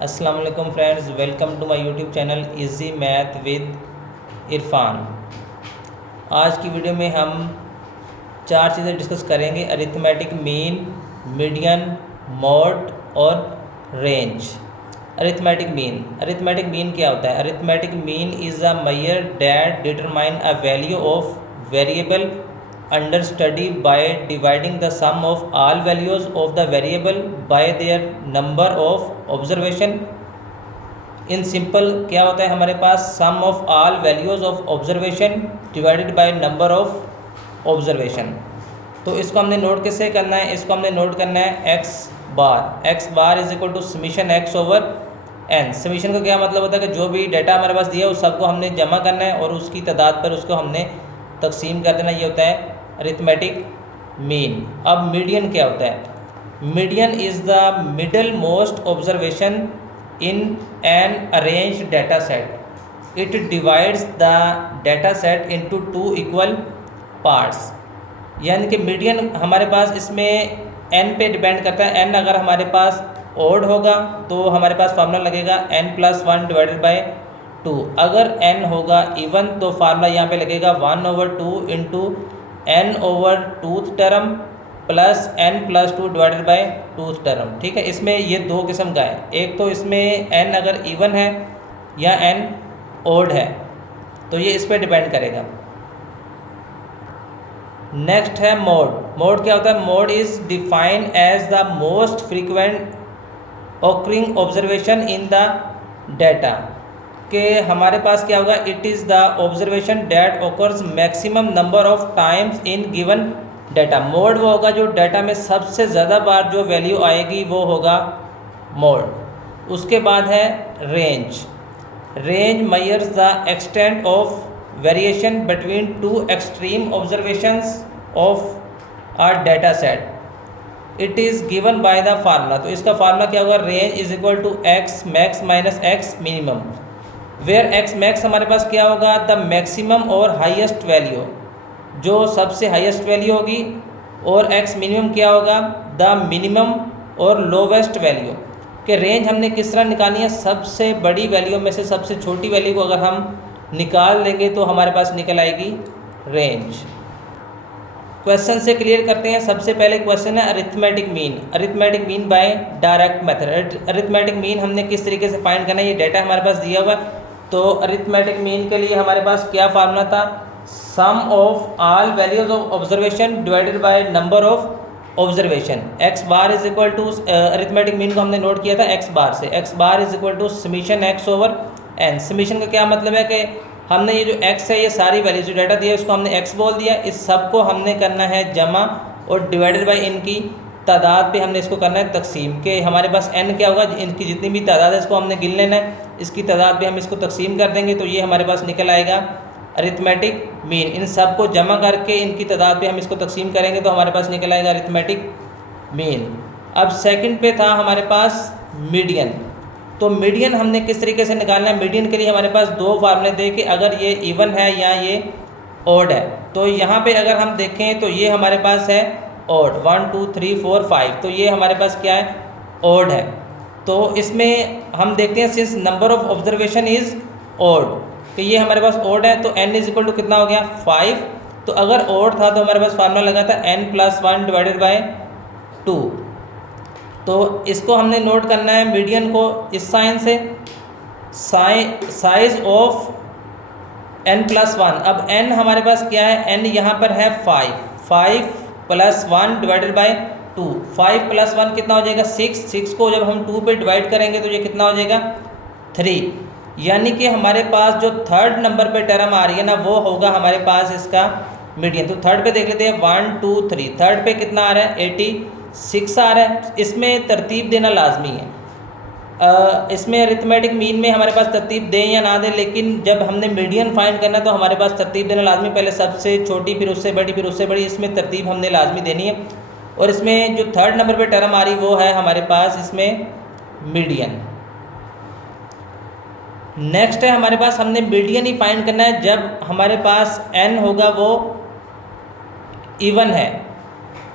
अस्सलाम वालेकुम friends, welcome to my YouTube channel easy math with Irfan. आज की वीडियो में हम चार चीज़ें डिस्कस करेंगे: अरिथमेटिक मीन, मीडियन, मॉड और रेंज। अरिथमेटिक मीन क्या होता है? Arithmetic mean is a measure that determine a value of variable under study by dividing the sum of all values of the variable by their number of observation. In simple क्या होता है हमारे पास? Sum of all values of observation divided by number of observation. तो इसको हमने note कैसे करना है? इसको हमने नोट करना है X bar is equal to summation X over N. Summation का क्या मतलब होता है कि जो भी डाटा हमारे पास दिया है उस सबको हमने जमा करना है और उसकी तादाद पर उसको हमने तकसीम कर देना। ये होता है अरिथमेटिक मीन। अब मीडियन क्या होता है? Median is the middle most observation in an arranged data set. It divides the data set into two equal parts. यानी कि मीडियन हमारे पास इसमें एन पे डिपेंड करता है। एन अगर हमारे पास ओड होगा तो हमारे पास फार्मूला लगेगा n+1 डिवाइडेड बाय 2। अगर n होगा इवन तो फार्मूला यहाँ पे लगेगा 1/2 into n over tooth term plus n+2 divided by tooth term. ठीक है, इसमें ये दो किस्म का है। एक तो इसमें n अगर इवन है या n ओड है तो ये इस पर डिपेंड करेगा। नेक्स्ट है मोड। मोड क्या होता है? Mode is defined as the most frequent occurring observation in the data. के हमारे पास क्या होगा? It is the observation that occurs maximum number of times in given data. Mode वो होगा जो डाटा में सबसे ज़्यादा बार जो वैल्यू आएगी वो होगा मोड। उसके बाद है range. Range measures the extent of variation between two extreme observations of our data set. It is given by the formula. तो इसका फार्मूला क्या होगा? Range is equal to x max minus x minimum, where x max हमारे पास क्या होगा? The maximum और highest value, जो सबसे हाईएस्ट वैल्यू होगी, और एक्स मिनिमम क्या होगा? द मिनिमम और लोवेस्ट वैल्यू। कि रेंज हमने किस तरह निकालनी है? सबसे बड़ी वैल्यू में से सबसे छोटी वैल्यू को अगर हम निकाल देंगे तो हमारे पास निकल आएगी रेंज। क्वेश्चन से क्लियर करते हैं। सबसे पहले क्वेश्चन है arithmetic mean. Arithmetic mean by direct method. Arithmetic mean हमने किस तरीके से फाइंड करना है? ये डाटा हमारे पास दिया हुआ है। तो अरिथमेटिक मीन के लिए हमारे पास क्या फार्मूला था? Sum of all values of observation divided by number of observation. X bar is equal to, arithmetic mean को हमने नोट किया था एक्स बार से। X bar is equal to summation X over N. Summation का क्या मतलब है कि हमने ये जो x है ये सारी वैल्यू जो डाटा दिया है उसको हमने x बोल दिया। इस सब को हमने करना है जमा और डिवाइडेड बाय इनकी तादाद पे हमने इसको करना है तकसीम। के हमारे पास n क्या होगा? इनकी जितनी भी तादाद है इसको हमने गिन लेना है। इसकी तादाद पे हम इसको तकसीम कर देंगे तो ये हमारे पास निकल आएगा अरिथमेटिक मीन। इन सब को जमा करके इनकी तादाद पे हम इसको तकसीम करेंगे तो हमारे पास निकल आएगा अरिथमेटिक मीन। अब सेकंड पे था हमारे पास मीडियन। तो मीडियन हमने किस तरीके से निकालना है? मीडियन के लिए हमारे पास दो फार्मूले थे कि अगर ये इवन है या ये ओड है। तो यहाँ पे अगर हम देखें तो ये हमारे पास है ओड, 1 2 3 4 5। तो ये हमारे पास क्या है? ओड है। तो इसमें हम देखते हैं since number of observation is odd, तो ये हमारे पास ओड है। तो n इज इक्वल टू कितना हो गया? 5। तो अगर ओड था तो हमारे पास फार्मूला लगा था n+1 डिवाइडेड बाय 2। तो इसको हमने नोट करना है मीडियन को इस साइन से, साइज ऑफ n+1। अब n हमारे पास क्या है? n यहाँ पर है 5 + 1 डिवाइडेड बाय 2। 5 + 1 कितना हो जाएगा? 6। 6 को जब हम 2 पे डिवाइड करेंगे तो ये कितना हो जाएगा? 3। यानी कि हमारे पास जो थर्ड नंबर पे टर्म आ रही है ना वो होगा हमारे पास इसका मीडियन। तो थर्ड पे देख लेते हैं 1 2 3। थर्ड पे कितना आ रहा है? 86 आ रहा है। इसमें तरतीब देना लाजमी है। इसमें अरिथमेटिक मीन में हमारे पास तरतीब दें या ना दें, लेकिन जब हमने मीडियन फाइंड करना तो हमारे पास तरतीब देना लाजमी। पहले सबसे छोटी फिर उससे बड़ी फिर उससे बड़ी, इसमें तरतीब हमने लाजमी देनी है। और इसमें जो थर्ड नंबर पे टर्म आ रही वो है हमारे पास इसमें मीडियन। नेक्स्ट है हमारे पास हमने मीडियन ही फाइंड करना है जब हमारे पास n होगा वो इवन है।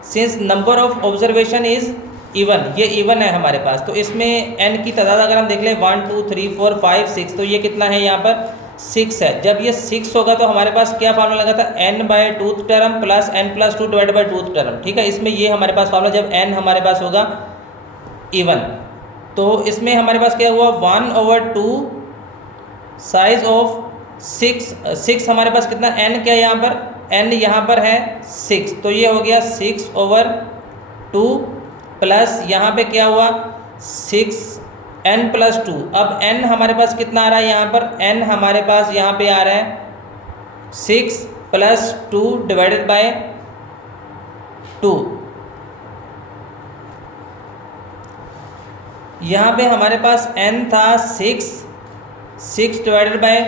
Since number of observation is even, ये इवन है हमारे पास। तो इसमें n की तादाद अगर हम देख लें 1 2 3 4 5 6, तो ये कितना है यहाँ पर 6 है। जब ये 6 होगा तो हमारे पास क्या फार्मूला लगा था, n/2th term plus n+2 divide by 2th term, ठीक है। इसमें ये हमारे पास फार्मूला जब n हमारे पास होगा इवन, तो इसमें हमारे पास क्या हुआ 1/2 साइज ऑफ 6 हमारे पास कितना n क्या है यहाँ पर, n यहाँ पर है 6, तो ये हो गया 6/2 प्लस यहाँ पे क्या हुआ 6n+2। अब n हमारे पास कितना आ रहा है यहाँ पर, n हमारे पास यहाँ पे आ रहा है 6 + 2 डिवाइडेड बाय 2। यहाँ पे हमारे पास n था 6 डिवाइडेड बाय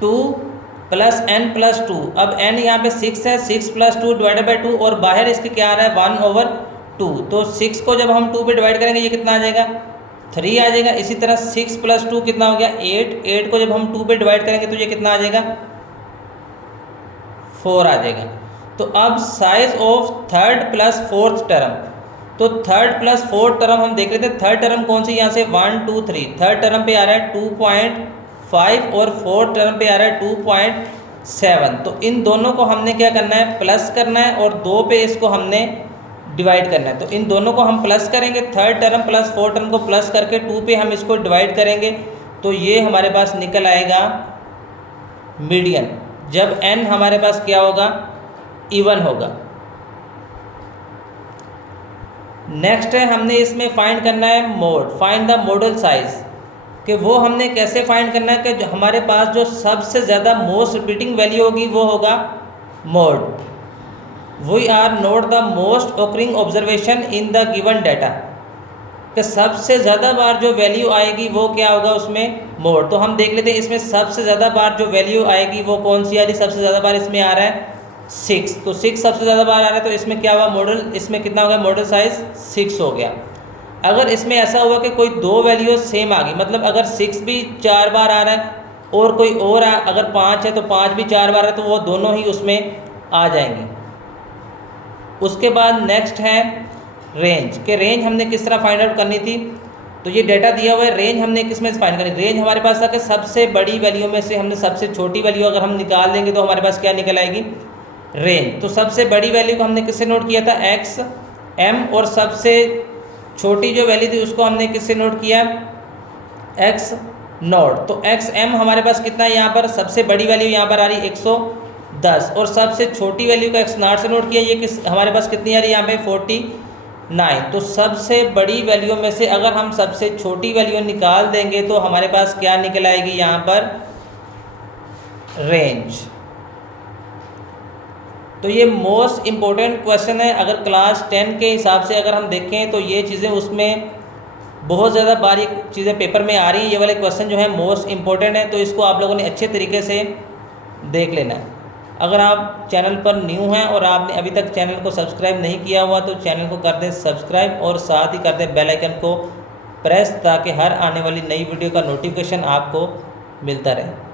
2 प्लस n+2। अब n यहाँ पे 6 है, 6 + 2 डिवाइडेड बाय 2, और बाहर इसके क्या आ रहा है 1/2। तो 6 को जब हम 2 पे डिवाइड करेंगे ये कितना आ जाएगा 3 आ जाएगा। इसी तरह 6 + 2 कितना हो गया 8 को जब हम 2 पे डिवाइड करेंगे तो ये कितना आ जाएगा 4 आ जाएगा। तो अब size of third plus fourth term, तो थर्ड प्लस फोर्थ टर्म हम देख लेते हैं। थर्ड टर्म कौन सी, यहाँ से 1 2 3, थर्ड टर्म पे आ रहा है 2.5 और फोर्थ टर्म पे आ रहा है 2.7। तो इन दोनों को हमने क्या करना है प्लस करना है, और 2 पे इसको हमने डिवाइड करना है। तो इन दोनों को हम प्लस करेंगे, third term plus fourth term को प्लस करके 2 पे हम इसको डिवाइड करेंगे, तो ये हमारे पास निकल आएगा मीडियन, जब n हमारे पास क्या होगा इवन होगा। नेक्स्ट है हमने इसमें फाइंड करना है mode, find the model size, कि वो हमने कैसे फाइंड करना है कि हमारे पास जो सबसे ज़्यादा मोस्ट रिपीटिंग वैल्यू होगी वो होगा mode. We are note the most occurring observation in the given data, कि सबसे ज़्यादा बार जो वैल्यू आएगी वो क्या होगा उसमें मोड। तो हम देख लेते हैं इसमें सबसे ज़्यादा बार जो वैल्यू आएगी वो कौन सी आ रही, सबसे ज़्यादा बार इसमें आ रहा है 6, तो 6 सबसे ज़्यादा बार आ रहा है, तो इसमें क्या हुआ मॉडल, इसमें कितना हो गया मॉडल साइज 6 हो गया। अगर इसमें ऐसा हुआ कि कोई 2 वैल्यू सेम आ गई, मतलब अगर 6 भी 4 बार आ रहा है और कोई और अगर 5 है तो 5 भी 4 बार है, तो वो दोनों ही उसमें आ जाएंगे। उसके बाद नेक्स्ट है रेंज, के रेंज हमने किस तरह फाइंड आउट करनी थी। तो ये डेटा दिया हुआ है, रेंज हमने किस में फाइंड करनी, रेंज हमारे पास था कि सबसे बड़ी वैल्यू में से हमने सबसे छोटी वैल्यू अगर हम निकाल देंगे तो हमारे पास क्या निकल आएगी रेंज। तो सबसे बड़ी वैल्यू को हमने किससे नोट किया था x m, और सबसे छोटी जो वैल्यू थी उसको हमने किससे नोट किया x नोट। तो x m हमारे पास कितना है, यहाँ पर सबसे बड़ी वैल्यू यहाँ पर आ रही 110, और सबसे छोटी वैल्यू का x नॉट से नोट किया, ये किस हमारे पास कितनी आ रही है यहाँ पे 49। तो सबसे बड़ी वैल्यू में से अगर हम सबसे छोटी वैल्यू निकाल देंगे तो हमारे पास क्या निकल आएगी यहाँ पर रेंज। तो ये मोस्ट इम्पोर्टेंट क्वेश्चन है, अगर क्लास 10 के हिसाब से अगर हम देखें तो ये चीज़ें उसमें बहुत ज़्यादा बारीक चीज़ें पेपर में आ रही हैं। ये वाले क्वेश्चन जो है मोस्ट इम्पोर्टेंट है, तो इसको आप लोगों ने अच्छे तरीके से देख लेना है। अगर आप चैनल पर न्यू हैं और आपने अभी तक चैनल को सब्सक्राइब नहीं किया हुआ तो चैनल को कर दें सब्सक्राइब, और साथ ही कर दें बेल आइकन को प्रेस, ताकि हर आने वाली नई वीडियो का नोटिफिकेशन आपको मिलता रहे।